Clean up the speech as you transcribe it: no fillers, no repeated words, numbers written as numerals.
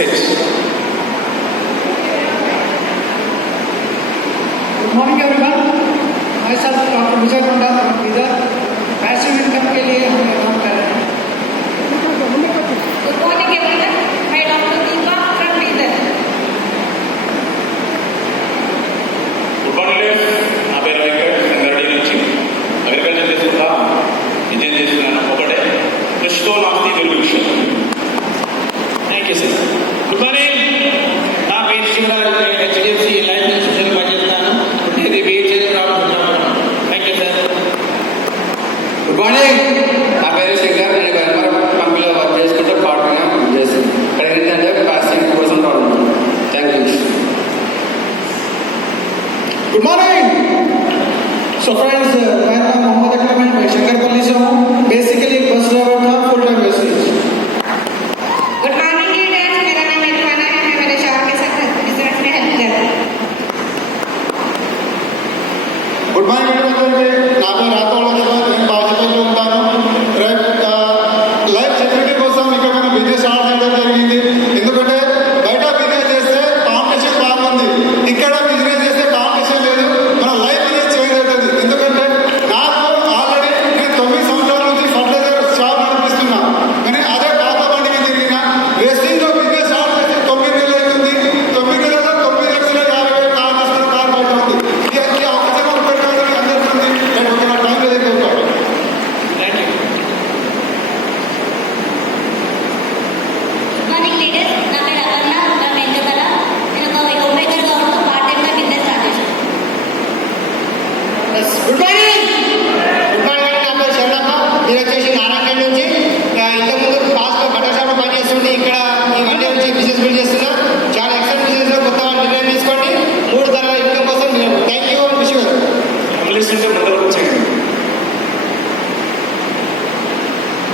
States. Good morning everyone. Myself Dr. Vijay Konda from Bidar. Passive income के लिए हम काम कर रहे हैं. Good morning everyone. I Dr. Deepa from Bidar. Good morning. నా పేరు వెంకట్ సంగారెడ్డి నుంచి అగ్రికల్చర్ చేస్తున్నా, ఇంజనీర్ చేస్తున్నాను. ఒకటే కృషితో నాస్తి నిర్విషయం. Thank you sir. Good morning. నా పేరు శివరాజ్, హెచ్డిఎఫ్సి లైఫ్ ఇన్సూరెన్స్ పనిచేస్తాను. ఇది వేచేది రాబోతున్నాను. Thank you sir. Good morning. నా పేరు శంకర్. నేను వెల్మర్ కంపెనీలో వర్క్ చేసుకుంటూ పార్ట్గా చేస్తాను. ఇక్కడ ఏంటంటే ప్యాసింగ్ కోసం రావడం. Thank you. Good morning. So friends, मैं नाम मोहम्मद अकरम है, मैं शंकरपल्ली से हूँ. Basically बस ड्राइवर था, full time basis. Good morning leaders. मेरा नाम इरफाना है. मैं मेरे शौहर के साथ बिजनेस में हेल्प करती हूँ. గుడ్ మార్నింగ్ అందరికీ. నా పేరు రాథోడ్ అశోక్. నేను బాధ్యతలో ఉంటాను. లైఫ్ సెక్యూరిటీ కోసం ఇక్కడ మనం బిజినెస్ స్టార్ట్ చేయడం జరిగింది. ఎందుకంటే బయట బిజినెస్ చేస్తే కాంపిటీషన్ బాగుంది, ఇక్కడ బిజినెస్ చేస్తే కాంపిటీషన్ లేదు. మన లైఫ్ అనేది చేంజ్ అవుతుంది. ఎందుకంటే నాకు ఆల్రెడీ నేను 9 సంవత్సరాల నుంచి ఫర్టిలైజర్ షాప్ నడిపిస్తున్నా. కానీ అదే పాత బండికి తిరిగిన వేస్టింగ్లో బిజినెస్ స్టార్ట్ చేసి 9 నెలలు అవుతుంది. 9 నెలల్లో 9,50,000 కార్ నష్టం కార్ బయట ఉంది. ఈ అవకాశం పెట్టడానికి అందరికీ ఉంది. నేను ఒక టైం లేదు. Thank you. Good morning leaders. నా పేరు అపర్ణ ఫ్రమ్ వెంకటల. నేను ఒక హోమ్ మేకర్గా ఉంటూ పార్ట్ టైమ్గా బిజినెస్ స్టార్ట్ చేశాను. Yes. Good morning. Good morning. నా పేరు శరణమ్మ. నేను వచ్చేసి నారాయణ నుంచి